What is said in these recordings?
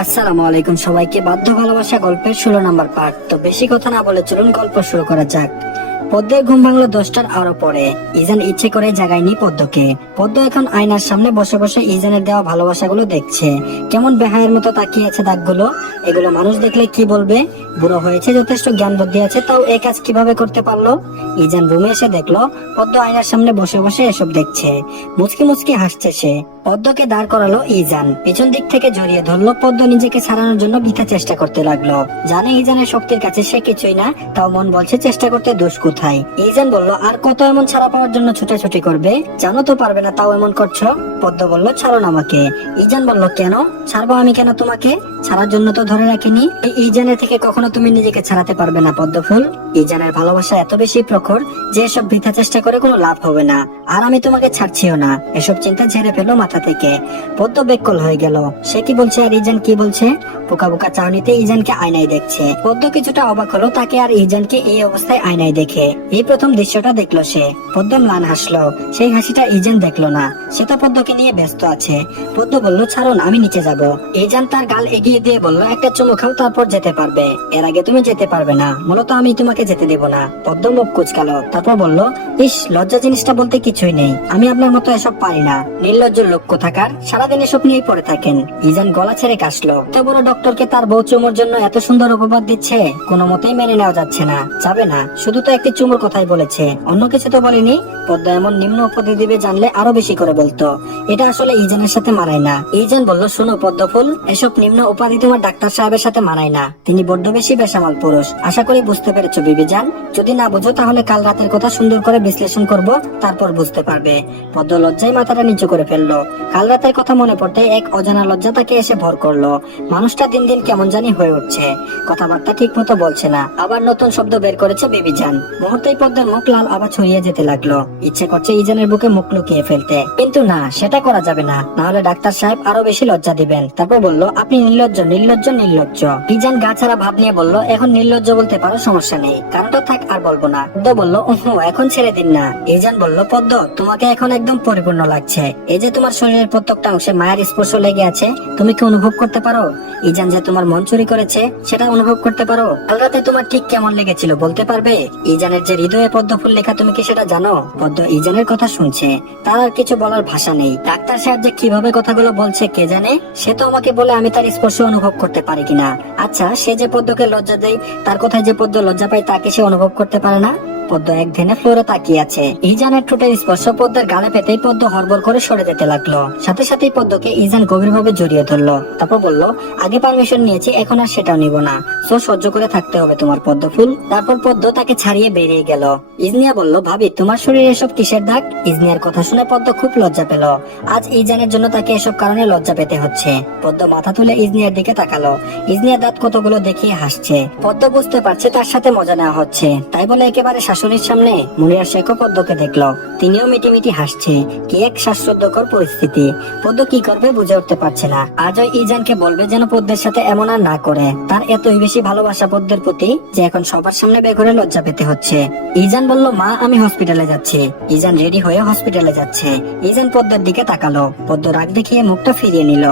আসসালামু আলাইকুম সবাইকে। বাধ্য ভালোবাসা গল্পের 16 নম্বর পার্ট। তো বেশি কথা না বলে চলুন গল্প শুরু করা যাক। পদ্মের ঘুম ভাঙলো 10টার আরো পরে। ইজান ইচ্ছে করে জাগায়নি পদ্মকে। পদ্ম এখন আয়নার সামনে বসে বসে ইজানের দেওয়া ভালোবাসাগুলো দেখছে। কেমন বেহায়ের মতো তাকিয়ে আছে দাগগুলো। এগুলো মানুষ দেখলে কি বলবে? বুড়ো হয়েছে, যথেষ্ট জ্ঞান বুদ্ধি আছে, তাও এই কাজ কিভাবে করতে পারলো? ইজান রুমে এসে দেখলো পদ্ম আয়নার সামনে বসে বসে এসব দেখছে। মুচকি মুচকি হাসছে সে। পদ্মকে দাঁড় করালো ইজান, পিছন দিক থেকে জড়িয়ে ধরলো। পদ্ম নিজেকে ছাড়ানোর জন্য বৃথা চেষ্টা করতে লাগলো। জানে ইজানের শক্তির কাছে সে কিছুই না, তাও মন বলছে চেষ্টা করতে দোষ কোথায়। ইজান বলল, আর কত এমন ছাড়া পাওয়ার জন্য ছুটাছুটি করবে? জানো তো পারবে না, তাও এমন করছো। পদ্ম বলল, ছাড়ো না আমাকে। ইজান বলল, কেন ছাড়বো আমি? কেন তোমাকে ছাড়ার জন্য তো ধরে রাখিনি। এই ইজানের থেকে কখনো তুমি নিজেকে ছাড়াতে পারবে না পদ্মফুল। ইজানের ভালোবাসা এত বেশি প্রখর যে এসব বৃথা চেষ্টা করে কোনো লাভ হবে না। আর আমি তোমাকে ছাড়ছিও না। এসব চিন্তা ঝেড়ে ফেলো মাথা থেকে। পদ্ম বেকল হয়ে গেল। সে কি বলছে আর ইজান কি বলছে? বোকা বোকা চাউনিতে ইজানকে আয়নায় দেখছে। পদ্ম কিছুটা অবাক হলো তাকে আর ইজানকে এই অবস্থায় আয়নায় দেখে। এই প্রথম দৃশ্যটা দেখলো সে। পদ্ম ম্লান হাসলো। সেই হাসিটা ইজান দেখলো না। সে তো পদ্মকে নিয়ে ব্যস্ত আছে। পদ্ম বলল, ছাড়ুন, আমি নিচে যাব। ইজান তার গাল এগিয়ে দিয়ে বলল, একটা চুমু খাও, তারপর যেতে পারবে। এর আগে তুমি যেতে পারবে না। মূলত আমি তোমাকে যেতে দেব না। পদ্ম মুখ কুচকালো, তারপর বলল, ইস, লজ্জা জিনিসটা বলতে কিছুই নেই। আমি আপনার মতো এসব পারি না। নির্লজ্জ লোক কোথাকার, সারাদিন এসব নিয়েই পড়ে থাকেন। ইজান গলা ছেড়ে কাশলো। এত বড় ডক্টরকে তার বউ চুমুর জন্য এত সুন্দর উপবাদ দিচ্ছে, কোনো মতেই মেনে নেওয়া যাচ্ছে না। যাবে না, শুধু তো একটি চুমুর কথাই বলেছে, অন্য কিছু তো বলেনি। পদ্ম এমন নিম্ন উপাধি দিবে জানলে আরো বেশি করে বলতো। এটা আসলে ইজানের সাথে মানায় না। ইজান বলল, শোনো পদ্মফুল, এসব নিম্ন উপাধি তোমার ডাক্তার সাহেবের সাথে মানায় না। তিনি বড্ড বেশি বেসামাল পুরুষ। আশা করি বুঝতে পেরেছো বিবিজান। যদি না বুঝো তাহলে কাল রাতের কথা সুন্দর করে বিশ্লেষণ করব, তারপর বুঝতে পারবে। পদ্ম লজ্জায় মাথাটা নিচু করে ফেললো। কাল রাতের কথা মনে পড়তে এক অজানা লজ্জা তাকে এসে ভর করলো। মানুষটা দিন দিন কেমন জানি হয়ে উঠছে। কথাবার্তা ঠিক মতো বলছে না। আবার নতুন শব্দ বের করেছে বিবিজান। মুহূর্তেই পদ্মের মুখ লাল আবার ছড়িয়ে যেতে লাগলো। ইচ্ছে করছে ইজানের বুকে মুখ লুকিয়ে ফেলতে, কিন্তু না, সেটা করা যাবে না। নাহলে ডাক্তার সাহেব আরো বেশি লজ্জা দিবেন। তারপর বলল, আপনি নির্লজ্জ, নির্লজ্জ, নির্লজ্জ। ইজান গা ছাড়া ভাব নিয়ে বলল, এখন নির্লজ্জ বলতে পারো, সমস্যা নেই। কারণটা থাক, আর বলবো না। পদ্ম বলল, এখন ছেড়ে দিন না। ইজান বলল, পদ্ম, তোমাকে এখন একদম পরিপূর্ণ লাগছে। এই যে তোমার শরীরের প্রত্যেকটা অংশে মায়ের স্পর্শ লেগে আছে, তুমি কি অনুভব করতে পারো? ইজান যে তোমার মন চুরি করেছে সেটা অনুভব করতে পারো? কাল রাতে তোমার ঠিক কেমন লেগেছিল বলতে পারবে? ইজানের যে হৃদয়ে পদ্ম ফুল লেখা, তুমি কি সেটা জানো? পদ্ম ইজানের কথা শুনছে। তার আর কিছু বলার ভাষা নেই। ডাক্তার সাহেব যে কিভাবে কথাগুলো বলছে কে জানে। সে তো আমাকে বলে আমি তার স্পর্শ অনুভব করতে পারি কিনা। আচ্ছা, সে যে পদ্মকে লজ্জা দেয়, তার কথায় যে পদ্ম লজ্জা পায়, তাকে সে অনুভব করতে পারে না? পদ্ম এক ধ্যানে ফ্লোরে তাকিয়ে আছে। ইজানের ঠোঁটের স্পর্শ পদ্মের গালে পেতেই পদ্ম হড়বড় করে সরে যেতে লাগলো। সাথে সাথেই পদ্মকে ইজান গভীরভাবে জড়িয়ে ধরলো। তারপর বলল, আগে পারমিশন নিয়েছি, এখন আর সেটাও নিব না। সো সহ্য করে থাকতে হবে তোমার পদ্মফুল। তারপর পদ্ম তাকে ছাড়িয়ে বেরিয়ে গেল। ইজনিয়া বলল, ভাবি, তোমার শরীরে এসব কিসের দাগ? ইজনিয়ার কথা শুনে পদ্ম খুব লজ্জা পেল। আজ ইজানের জন্য তাকে এসব কারণে লজ্জা পেতে হচ্ছে। পদ্ম মাথা তুলে ইজনিয়ার দিকে তাকালো। ইজনিয়ার দাঁত কতগুলো দেখিয়ে হাসছে। পদ্ম বুঝতে পারছে তার সাথে মজা নেওয়া হচ্ছে। তাই বলে একেবারে শাশুড়ির সামনে। মুনিয়ার শেখও পদ্মকে দেখলো। তিনিও মিটিমিটি হাসছে। কি এক শ্বাসরুদ্ধকর পরিস্থিতি। পদ্ম কি করবে বুঝে উঠতে পারছে না। আজ ওই ইজানকে বলবে যেন পদ্মের সাথে এমন আর না করে। তার এতই বেশি ভালোবাসা পদ্মের প্রতি যে এখন সবার সামনে বের করে লজ্জা পেতে হচ্ছে। ইজান বলল, মা, আমি হসপিটালে যাচ্ছি। ইজান রেডি হয়ে হসপিটালে যাচ্ছে। ইজান পদ্মের দিকে তাকালো। পদ্ম রাগ দেখিয়ে মুখটা ফিরিয়ে নিল।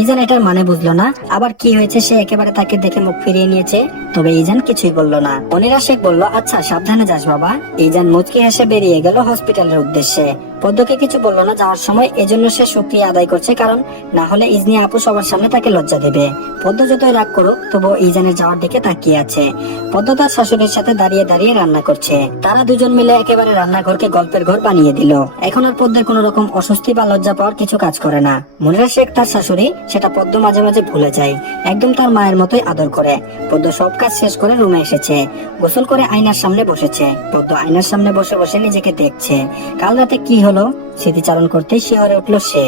ইজান এটার মানে বুঝলো না। আবার কি হয়েছে সে একেবারে তাকে দেখে মুখ ফিরিয়ে নিয়েছে। তবে ইজান কিছুই বলল না। মনিরা শেখ বলল, আচ্ছা, সাবধানে যাস বাবা। ইজান মুচকি হেসে বেরিয়ে গেল হসপিটালের উদ্দেশ্যে। পদ্মকে কিছু বললো না যাওয়ার সময়। এজন্য সে শুকরিয়া আদায় করছে, কারণ না হলে ইজনি আপু সবার সামনে তাকে লজ্জা দেবে। পদ্ম যতই রাগ করুক, তবুও ইজানের যাওয়ার দিকে তাকিয়ে আছে। পদ্ম তার শাশুড়ির সাথে দাঁড়িয়ে দাঁড়িয়ে রান্না করছে। তারা দুজন মিলে একেবারে রান্নাঘরকে গল্পের ঘর বানিয়ে দিল। এখন আর পদ্মের কোন রকম অস্বস্তি বা লজ্জা পাওয়ার কিছু কাজ করে না। মনিরা শেখ তার শাশুড়ি, সেটা পদ্ম মাঝে মাঝে ভুলে যায়। একদম তার মায়ের মতোই আদর করে। পদ্ম সব কাজ শেষ করে রুমে এসেছে। গোসল করে আয়নার সামনে বসেছে। পদ্ম আয়নার সামনে বসে বসে নিজেকে দেখছে। কাল রাতে কি হলো স্মৃতিচারণ করতে শিহরে উঠলো সে।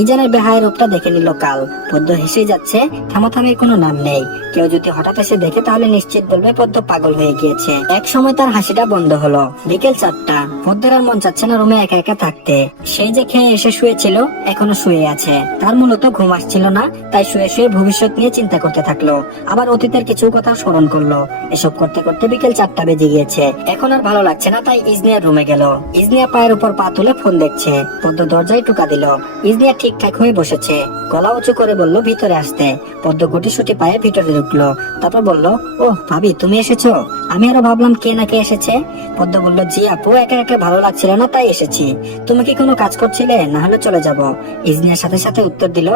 ইজানের বেহায়ের রূপটা দেখে নিল কাল। পদ্ম হেসে যাচ্ছে। থামাথামির কোনো নাম নেই। কেউ যদি হঠাৎ এসে দেখে তাহলে নিশ্চিত বলবে পদ্ম পাগল হয়ে গিয়েছে। এক সময় তার হাসিটা বন্ধ হলো। বিকেল 4টা। পদ্মের আর মন চাচ্ছে না রুমে একা একা থাকতে। সেই যে খেয়ে এসে শুয়েছিল, এখনো শুয়ে আছে। তার মূলত ঘুম আসছিল না, তাই শুয়ে শুয়ে ভবিষ্যৎ নিয়ে চিন্তা করতে থাকলো। আবার অতীতের কিছু কথা স্মরণ করলো। এসব করতে করতে বিকেল 4টা বেজে গিয়েছে। এখন আর ভালো লাগছে না, তাই ইজনিয়ার রুমে গেল। ইজনিয়া পায়ের উপর পা তুলে ফোন দেখছে। পদ্ম দরজায় টোকা দিল। ইজনিয়া ঠিকঠাক হয়ে বসেছে, গলা উঁচু করে বলল ভিতরে আসতে। পদ্ম গুটিসুটি পায়ে ভিতরে ঢুকলো, তারপর বলল, ও ভাবি তুমি এসেছো? আমি আরো ভাবলাম কে না কে এসেছে। পদ্ম বলল, জি আপু, একা একা ভালো লাগছিল না তাই এসেছি। তুমি কি কোনো কাজ করছিলে? না হলে চলে যাব। ইজনিয়ার সাথে সাথে উত্তর দিল,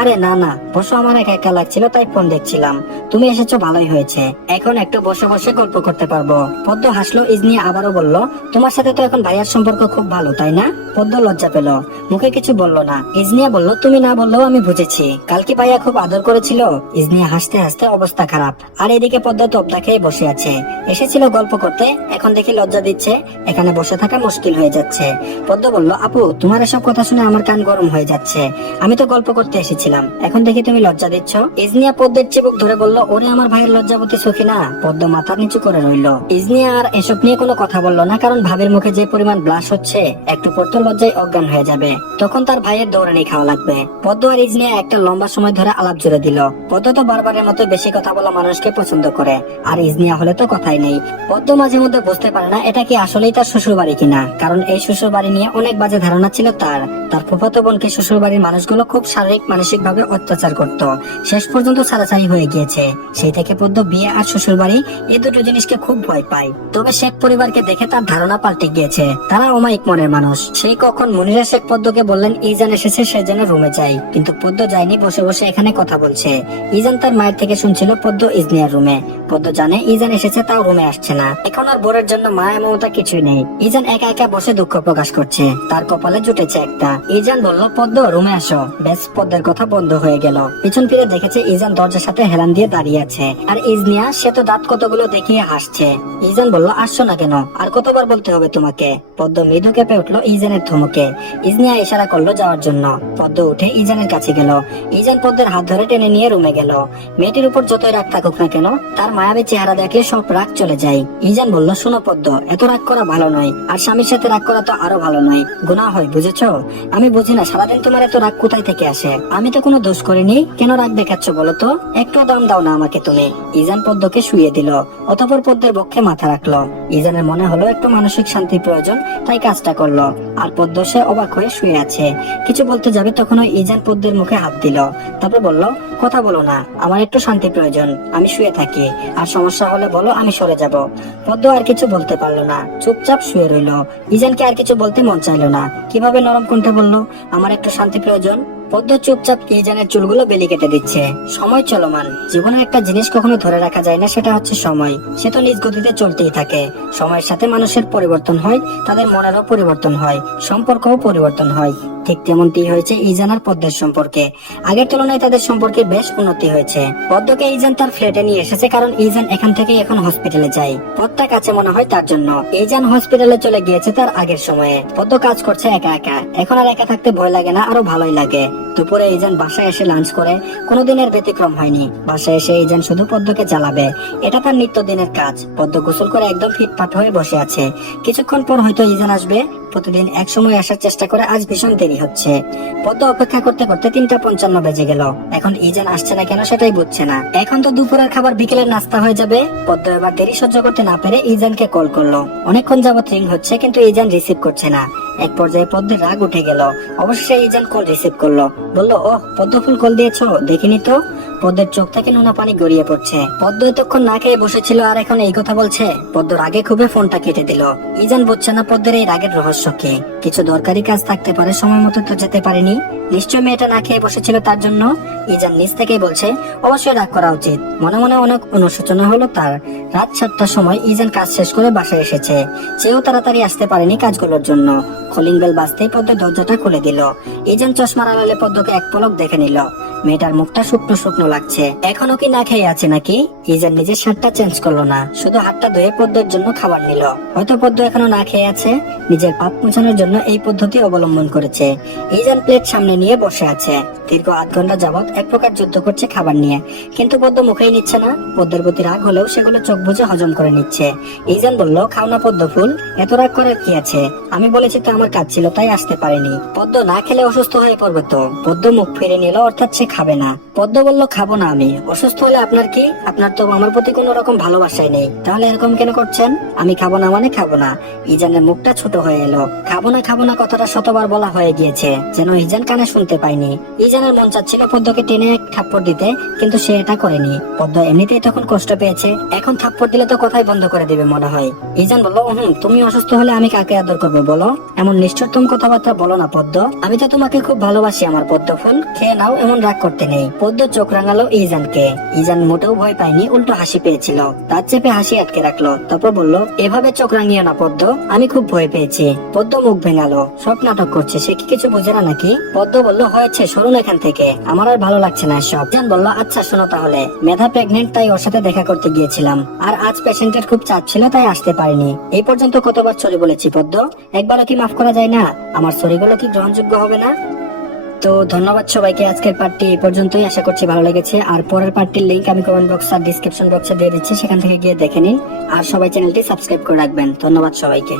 আরে না না বসো, আমার একা একা লাগছিল তাই ফোন দেখছিলাম। তুমি এসেছো ভালোই হয়েছে, এখন একটু বসে বসে গল্প করতে পারবো। পদ্ম হাসলো। ইজনিয়া আবারও বলল, তোমার সাথে তো এখন ভাইয়ার সম্পর্ক খুব ভালো তাই না? পদ্ম লজ্জা পেল, মুখে কিছু বলল না। ইজনিয়া বলল, তুমি না বললেও আমি বুঝেছি, কালকে ভাইয়া খুব আদর করেছিল। ইজনিয়া হাসতে হাসতে অবস্থা খারাপ। আর এদিকে পদ্ম তবদা খেয়ে বসে আছে। এসেছিল গল্প করতে, এখন দেখি লজ্জা দিচ্ছে। এখানে বসে থাকা মুশকিল হয়ে যাচ্ছে। পদ্ম বলল, আপু তোমার এসব কথা শুনে আমার কান গরম হয়ে যাচ্ছে। আমি তো গল্প করতে এসেছিলাম, এখন দেখি তুমি লজ্জা দিচ্ছ। ইজনিয়া পদ্মের চিবুক ধরে বলল, ওরে আমার ভাইয়ের লজ্জাবতী সখী না। পদ্ম মাথা নিচু করে রইল। ইজনিয়া আর এসব নিয়ে কোনো কথা বলল না, কারণ ভাবের মুখে যে পরিমাণ ব্লাশ হচ্ছে, একটু পর তো লজ্জায় অজ্ঞান হয়ে যাবে। তখন তার ভাইয়ের দৌড়ানি খাওয়া লাগবে। পদ্ম আর ইজনিয়া একটা লম্বা সময় ধরে আলাপ জুড়ে দিল। পদ্ম তো বারবারের মতো বেশি কথা বলা মানুষকে পছন্দ করে, আর ইজনিয়া হলে তো কথাই নেই। পদ্ম মাঝে মধ্যে বুঝতে পারে না এটা কি আসলেই তার শ্বশুর বাড়ি কিনা, কারণ এই শ্বশুর বাড়ি নিয়ে অনেক বাজে ধারণা ছিল তার। তার ফুফাতো বোনকে শ্বশুর বাড়ির মানুষগুলো খুব শারীরিক মানসিক ভাবে অত্যাচার করত, শেষ পর্যন্ত ছাড়াছাড়ি হয়ে গিয়েছে। সেই থেকে পদ্ম বিয়ে আর শ্বশুর বাড়ি এই দুটো জিনিসকে খুব ভয় পায়। তবে শেখ পরিবারকে দেখে তার ধারণা পাল্টে গিয়েছে, তারা অমায়িক মনের মানুষ। সেই কখন মনিরা শেখ পদ্মকে বললেন ইজান এসেছে, সে যেন রুমে যায়, কিন্তু পদ্ম যায়নি, বসে বসে এখানে কথা বলছে। ইজান তার মায়ের থেকে শুনছিল পদ্ম ইজনিয়ার রুমে। পদ্ম জানে ইজান এসেছে, তাও রুমে আসছে না। এখন আর বোরের জন্য মায়া মমতা কিছুই নেই। ইজান একা একা বসে দুঃখ প্রকাশ করছে, তার কপালে জুটেছে একটা। ইজান বলল, পদ্ম রুমে আসো। ব্যাস, পদ্মের কথা বন্ধ হয়ে গেল। পিছন ফিরে দেখেছে ইজান দরজার সাথে হেলান দিয়ে দাঁড়িয়ে আছে, আর ইজনিয়া সে তো দাঁত কতগুলো দেখিয়ে হাসছে। ইজান বলল, আসছো না কেন? আর কতবার বলতে হবে তোমাকে? পদ্ম মৃদু কেঁপে উঠলো ইজানের ধমকে। ইজনিয়া ইশারা করলো যাওয়ার জন্য। পদ্ম উঠে ইজানের কাছে গেল। ইজান পদ্মের হাত ধরে টেনে নিয়ে রুমে গেল। মেয়েটির উপর যতই রাগ থাকুক না কেন, তার মায়াবী চেহারা দেখলে সব রাগ চলে যায়। ইজান বলল, শোনো পদ্ম, এত রাগ করা ভালো নয়, আর স্বামীর সাথে রাগ করা তো আরো ভালো নয়, গুনাহ হয়, বুঝেছো? আমি বুঝি না সারাদিন তোমার এত রাগ কোথায় থেকে আসে। আমি তো কোনো দোষ করিনি, কেন রাগ দেখাচ্ছ বলো তো? একটু দাম দাও না আমাকে তুমি। ইজান পদ্মকে শুইয়ে দিল, অতঃপর পদ্মের বক্ষে মাথা রাখলো। ইজানের মনে হলো একটু মানসিক শান্তির প্রয়োজন, তাই কাজটা করলো। আর পদ্ম সে অবাক হয়ে শুয়ে আছে। কিছু বলতে যাবে তখন ওই ইজান পদ্মের মুখে হাত দিল, তারপর বলল, কথা বলো না, আমার একটু শান্তি প্রয়োজন, আমি শুয়ে থাকি, আর সমস্যা হলে বলো, আমি সরে যাব। পদ্ম আর কিছু বলতে পারলো না, চুপচাপ শুয়ে রইল। ইজানকে আর কিছু বলতে মন চাইলো না, কিভাবে নরম কণ্ঠে বলল, আমার একটু শান্তি প্রয়োজন। পদ্ম চুপচাপ ইজানের চুলগুলো বেলি কেটে দিচ্ছে। সময় চলমান, জীবনে একটা জিনিস কখনো ধরে রাখা যায় না, সেটা হচ্ছে সময়। সে তো নিজ গতিতে চলতেই থাকে। সময়ের সাথে মানুষের পরিবর্তন হয়, তাদের মনেরও পরিবর্তন হয়, সম্পর্কও পরিবর্তন হয়। ঠিক তেমনটি হয়েছে ইজান আর পদ্মের সম্পর্কে। আগের তুলনায় তাদের সম্পর্কে বেশ উন্নতি হয়েছে। পদ্মকে ইজান তার ফ্ল্যাটে নিয়ে এসেছে, কারণ ইজান এখান থেকে এখন হসপিটালে যায়। পদ্মা কাছে মনে হয় তার জন্য। ইজান হসপিটালে চলে গিয়েছে তার আগের সময়ে। পদ্ম কাজ করছে একা একা, এখন আর একা থাকতে ভয় লাগে না, আরো ভালোই লাগে। দুপুরে ইজান বাসায় এসে লাঞ্চ করে, কোনোদিনের ব্যতিক্রম হয়নি। বাসায় এসে ইজান শুধু পদ্মকে জ্বালাবে, এটা তার নিত্যদিনের কাজ। পদ্ম গোসল করে একদম ফিটফাট হয়ে বসে আছে। কিছুক্ষণ পর হয়তো ইজান আসবে। প্রতিদিন এক সময় আসার চেষ্টা করে, আজ ভীষণ দেরি হচ্ছে। পদ্ম অপেক্ষা করতে করতে 3:55 বেজে গেল। এখন ইজান আসছে না কেন সেটাই বুঝছে না। এখন তো দুপুরের খাবার বিকেলের নাস্তা হয়ে যাবে। পদ্ম এবার দেরি সহ্য করতে না পেরে ইজানকে কল করলো। অনেকক্ষণ যাবত রিং হচ্ছে, কিন্তু ইজান রিসিভ করছে না। এক পর্যায়ে পদ্মের রাগ উঠে গেল। অবশেষে ইজান কল রিসিভ করলো। বলল, ওহ পদ্ম ফুল কল দিয়েছো, দেখিনি তো। পদ্মের চোখ থেকে নোনা পানি গড়িয়ে পড়ছে। পদ্ম এতক্ষণ না খেয়ে বসেছিল, আর এখন এই কথা বলছে। পদ্ম রাগে খুবই ফোনটা কেটে দিল। ইজান বুঝছে না পদ্মের এই রাগের রহস্য কি। কিছু দরকারি কাজ থাকতে পারে, সময় মতো তো যেতে পারেনি। নিশ্চয় মেয়েটা না খেয়ে বসেছিল তার জন্য। ইজান নিজ থেকেই বলছে, অবশ্যই রাগ করা উচিত। মনে মনে অনেক অনুশোচনা হলো তার। রাত 7টার সময় ইজান কাজ শেষ করে বাসায় এসেছে। সেও তাড়াতাড়ি আসতে পারেনি কাজগুলোর জন্য। কলিং বেল বাজতেই পদ্ম দরজাটা খুলে দিল। ইজান চশমার আড়ালে পদ্মকে এক পলক দেখে নিল। মেয়েটার মুখটা শুকনো শুকনো লাগছে। এখনো কি না খেয়ে আছে নাকি? ইজান নিজের শার্টটা চেঞ্জ করলো না, শুধু হাতটা ধুয়ে পদ্মের জন্য খাবার নিল। হয়তো পদ্ম এখনো না খেয়ে আছে, নিজের পাপ মোছানোর জন্য এই পদ্ধতি অবলম্বন করেছে। ইজান প্লেট সামনে নিয়ে বসে আছে। দীর্ঘ 8 ঘন্টা যাবৎ এক প্রকার যুদ্ধ করছে খাবার নিয়ে, কিন্তু পদ্ম মুখেই নিচ্ছে না। পদ্মের প্রতি রাগ হলেও সেগুলো চোখ বুজে হজম করে নিচ্ছে। ইজান বলল, খাও না পদ্ম ফুল, এত রাগ করার কি আছে? আমি বলেছি তো আমার কাজ ছিল তাই আসতে পারিনি। পদ্ম না খেলে অসুস্থ হয়ে পড়বে তো। পদ্ম মুখ ফিরে নিল, অর্থাৎ সে খাবে না। পদ্ম বলল, খাবো না আমি। অসুস্থ হলে আপনার কি? আপনার তো আমার প্রতি কোনো রকম ভালোবাসাই নেই, তাহলে এরকম কেন করছেন? আমি খাবো না মানে খাবো না। ইজানের মুখটা ছোট হয়ে এলো। খাবো না কথাটা শতবার বলা হয়ে গিয়েছে, যেন ইজান কানে শুনতে পায়নি। ইজানের মন চাচ্ছিল পদ্মকে টেনে এক থাপ্পড় দিতে, কিন্তু সে এটা করেনি। পদ্ম এমনিতেই তখন কষ্ট পেয়েছে, এখন থাপ্পড় দিলে তো কথাই বন্ধ করে দিবে মনে হয়। ইজান বলল, তুমি অসুস্থ হলে আমি কাকে আদর করবো বলো? এমন নিষ্ঠুরতম কথাবার্তা বলো না পদ্ম। আমি তো তোমাকে খুব ভালোবাসি আমার পদ্ম ফুল, খেয়ে নাও, এমন রাগ করতে নেই। পদ্ম চোখ রাঙালো ইজানকে। ইজান মোটেও ভয় পায়নি, উল্টো হাসি পেয়েছিল। দাঁত চেপে হাসি আটকে রাখলো, তারপর বলল, এভাবে চোখ রাঙিও না পদ্ম, আমি খুব ভয় পেয়েছি। পদ্ম মুখ ভেঙালো, সব নাটক করছে, সে কি কিছু বোঝে না নাকি? পদ্ম বলল, হয়েছে, সরুন এখান থেকে, আমার আর ভালো লাগছে না এসব। ইজান বলল, আচ্ছা শোনো তাহলে, মেধা প্রেগনেন্ট তাই ওর সাথে দেখা করতে গিয়েছিলাম, আর আজ পেশেন্টের খুব চাপ ছিল তাই আসতে পারিনি। এই পর্যন্ত কতবার সরি বলেছি পদ্ম, একবারও কি মাফ করা যায় না? আমার সরিগুলো কি গ্রহণযোগ্য হবে না? তো ধন্যবাদ সবাইকে। আজকের পার্টটি এই পর্যন্তই, আশা করছি ভালো লেগেছে। আর পরের পার্টটির লিংক আমি কমেন্ট বক্স আর ডিসক্রিপশন বক্সে দিয়ে দিচ্ছি, সেখান থেকে গিয়ে দেখে নিন। আর সবাই চ্যানেলটি সাবস্ক্রাইব করে রাখবেন। ধন্যবাদ সবাইকে।